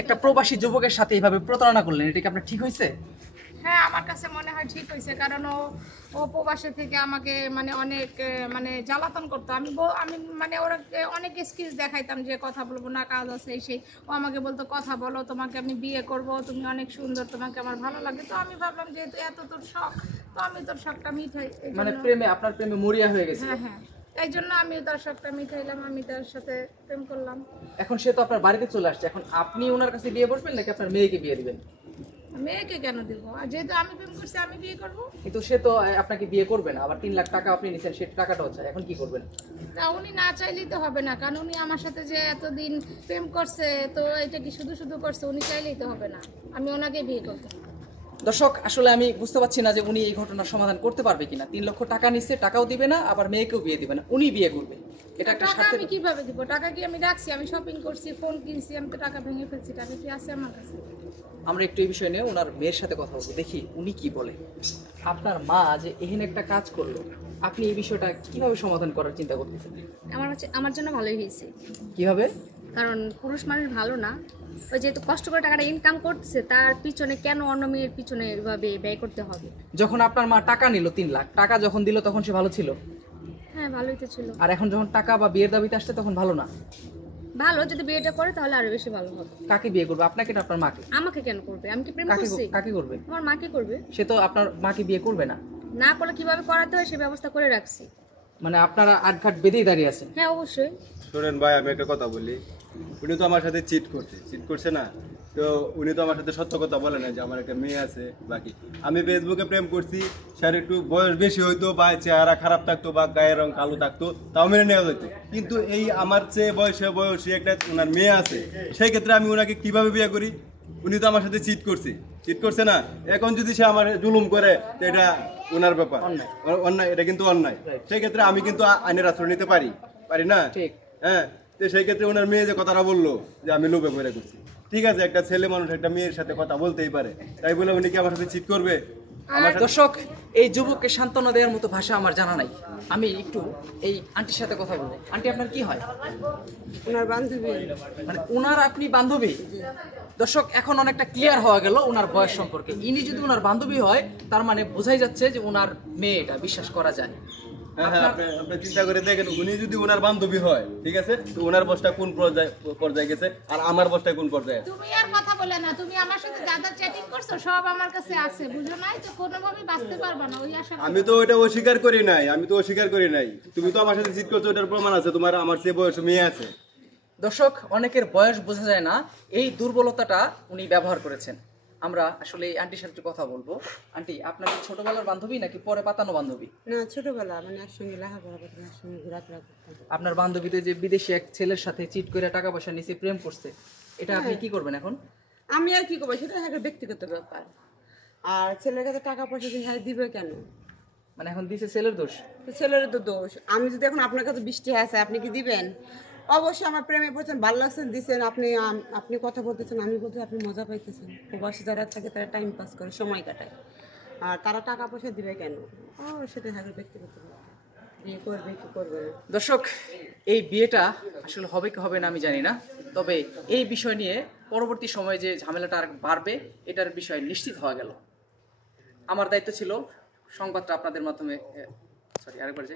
একটা প্রবাসী যুবকের সাথে এইভাবে প্রতারণা করলেন, এটা কি আপনার ঠিক হয়েছে? হ্যাঁ, আমার কাছে মনে হয় ঠিক হয়েছে, কারণ ও প্রবাসে থেকে আমাকে মানে অনেক মানে জ্বালাতন করতো। আমি মানে ওরা অনেক এক্সকিউজ দেখাইতাম যে কথা বলবো না, কাজ আছে সেই। ও আমাকে বলতো কথা বলো, তোমাকে আমি বিয়ে করব, তুমি অনেক সুন্দর, তোমাকে আমার ভালো লাগে। তো আমি ভাবলাম যেহেতু এত তোর শখ, তো আমি তোর শখটা মিঠাই। মানে প্রেমে, আপনার প্রেমে মরিয়া হয়ে গেছে। হ্যাঁ হ্যাঁ, এই জন্য আমি তার শখটা মিঠাইলাম, আমি তার সাথে প্রেম করলাম। এখন সে তো আপনার বাড়িতে চলে আসছে, এখন আপনি ওনার কাছে বিয়ে বসবেন নাকি আপনার মেয়েকে বিয়ে দিবেন? মেয়েকে কেন দিব? আর যেহেতু আমি প্রেম করছি, আমি বিয়ে করবো। কিন্তু সে তো আপনাকে বিয়ে করবে না, আবার 3 লাখ টাকা আপনি নিছেন, সে টাকাটাও চাই, এখন কি করবেন? তা উনি না চাইলেই তো হবে না, কারণ উনি আমার সাথে যে এতদিন প্রেম করছে, তো এটা কি শুধু শুধু করছে? উনি চাইলেই তো হবে না, আমি ওনাকে বিয়ে করতে। দর্শক, আসলে আমি বুঝতে পারছি না যে উনি এই ঘটনার সমাধান করতে পারবে কিনা। 3 লক্ষ টাকা নিচ্ছে, টাকাও দিবে না, আবার মেয়েকেও বিয়ে দিবে না, উনি বিয়ে করবে। এটা একটা টাকা স্বার্থের। আমি কিভাবে দিব? টাকা কি আমি রাখছি? আমি শপিং করছি, ফোন কিনছি, আমি তো টাকা ভেঙে ফেলছি, টাকা কি আছে আমার কাছে? আমরা একটু এই বিষয় নিয়ে ওনার মেয়ের সাথে কথা বলবো, দেখি উনি কি বলে। আপনার মা যে এখানে একটা কাজ করলো, আপনি এই বিষয়টা কিভাবে সমাধান করার চিন্তা করতেছেন? আমার জন্য ভালোই হয়েছে, কিভাবে? কারণ পুরুষ মানুষ ভালো না, ওই যেহেতু কষ্ট করে টাকাটা ইনকাম করতেছে, তার পিছনে কেন অন্য মেয়ের পিছনে এভাবে ব্যয় করতে হবে? যখন আপনার মা টাকা নিল 3 লাখ টাকা যখন দিল, তখন সে ভালো ছিল, হ্যাঁ, ভালোই তো ছিল। আর এখন যখন টাকা বা বিয়ের দাবিতে আসছে তখন ভালো না। ভালো, যদি বিয়েটা করে তাহলে আরো বেশি ভালো হবে। কাকে বিয়ে করবে, আপনাকে না আপনার মাকে? আমাকে কেন করবে? আমি কি প্রেম কাকে করছি? কাকে করবে? আমার মাকে করবে। সে তো আপনার মাকে বিয়ে করবে না। না করলে কিভাবে করাতে হয় সে ব্যবস্থা করে রাখছি। মানে আপনারা আটঘাট বেঁধেই দাঁড়িয়ে আছেন। হ্যাঁ, অবশ্যই। শোনেন ভাই, আমি একটা কথা বলি। উনি তো আমার সাথে চিট করছে না? তো উনি তো আমার সাথে সত্য কথা বলে না যে আমার একটা মেয়ে আছে। বাকি আমি ফেসবুকে প্রেম করছি, স্যার একটু বয়স বেশি হইতো বা চেহারা খারাপ থাকতো বা গায়ের রং কালো থাকতো, তাও মেনে নেওয়া যেত। কিন্তু এই আমার চেয়ে বয়সী একটা ওনার মেয়ে আছে, সেই ক্ষেত্রে আমি ওনাকে কিভাবে বিয়ে করি? উনি তো আমার সাথে চিট করছে না? এখন যদি সে আমার জুলুম করে, তো এটা ওনার ব্যাপার, অন্যায়, এটা কিন্তু অন্যায়। সেই ক্ষেত্রে আমি কিন্তু আইনের আশ্রয় নিতে পারি না? ঠিক। হ্যাঁ, তো সেই ক্ষেত্রে ওনার মেয়ে যে কথাটা বললো যে আমি লোভে পড়ে করছি, ঠিক আছে, একটা ছেলে মানুষ একটা মেয়ের সাথে কথা বলতেই পারে, তাই বলে উনি কি আমার সাথে চিট করবে? আমার সাথে দর্শক, এই যুবককে সান্ত্বনা দেওয়ার মতো ভাষা আমার জানা নাই। আমি একটু এই আন্টির সাথে কথা বলবো। আন্টি, আপনার কি হয়? ওনার বান্ধবী। মানে ওনার আপনি বান্ধবী? দর্শক, এখন অনেকটা ক্লিয়ার হওয়া গেল ওনার বয়স সম্পর্কে। ইনি যদি ওনার বান্ধবী হয়, তার মানে বোঝাই যাচ্ছে যে ওনার মেয়ে, এটা বিশ্বাস করা যায়। হ্যাঁ, আপনি চিন্তা করে দেখেন, উনি যদি ওনার বান্ধবী হয়, ঠিক আছে, তো ওনার বসটা কোন পর্যায়ে গেছে আর আমার বসটা কোন পর্যায়ে? তুমি আর কথা বলে না, তুমি আমার সাথে যা যা চ্যাটিং করছো সব আমার কাছে আছে, বুঝো নাই তো? কোনোভাবেই বাঁচতে পারবা না ওই আশা। আমি তো ওটা অস্বীকার করি নাই, তুমি তো আমার সাথে চিট করছো, ওটার প্রমাণ আছে, তোমার আমার চেয়ে বয়স মেয়ে আছে। দর্শক, অনেকের বয়স বোঝা যায় না, এই দুর্বলতাটা উনি ব্যবহার করেছেন। আমরা আসলে এই আন্টির সাথে একটু কথা বলবো। আন্টি, আপনার কি ছোটবেলার বান্ধবী নাকি পরে পাতানো বান্ধবী? না, ছোটবেলা, মানে একসঙ্গে লেখাপড়া করতাম, একসঙ্গে ঘোরাফেরা করতাম। আপনার বান্ধবীতে যে বিদেশি এক ছেলের সাথে চিট করে টাকা পয়সা নিচে প্রেম করছে, এটা আপনি কি করবেন এখন? আমি আর কি করবো, সেটা একটা ব্যক্তিগত ব্যাপার। আর ছেলের কাছে টাকা পয়সা দিয়ে হ্যাঁ দিবে কেন? মানে এখন দিছে ছেলের দোষ? তো ছেলের তো দোষ। আমি যদি এখন আপনার কাছে বৃষ্টি আছে, আপনি কি দিবেন? অবশ্যই আমার প্রেমে পড়ছেন, ভালো লাগছেন, দিচ্ছেন, আপনি কথা বলতেছেন, আমি বলতে আপনি মজা পাইতেছেন। প্রবাসী যারা থাকে তারা টাইম পাস করে, সময় কাটায়। আর তারা টাকা পয়সা দিবে কেন? ও, সেটা থাকে ব্যক্তিগত ব্যাপার। বিয়ে করবে কি করবে না। দর্শক, এই বিয়েটা আসলে হবে কি হবে না আমি জানি না, তবে এই বিষয় নিয়ে পরবর্তী সময়ে যে ঝামেলাটা আর বাড়বে, এটার বিষয়ে নিশ্চিত হওয়া গেল। আমার দায়িত্ব ছিল সংবাদটা আপনাদের মাধ্যমে, সরি আরেকবার যাই।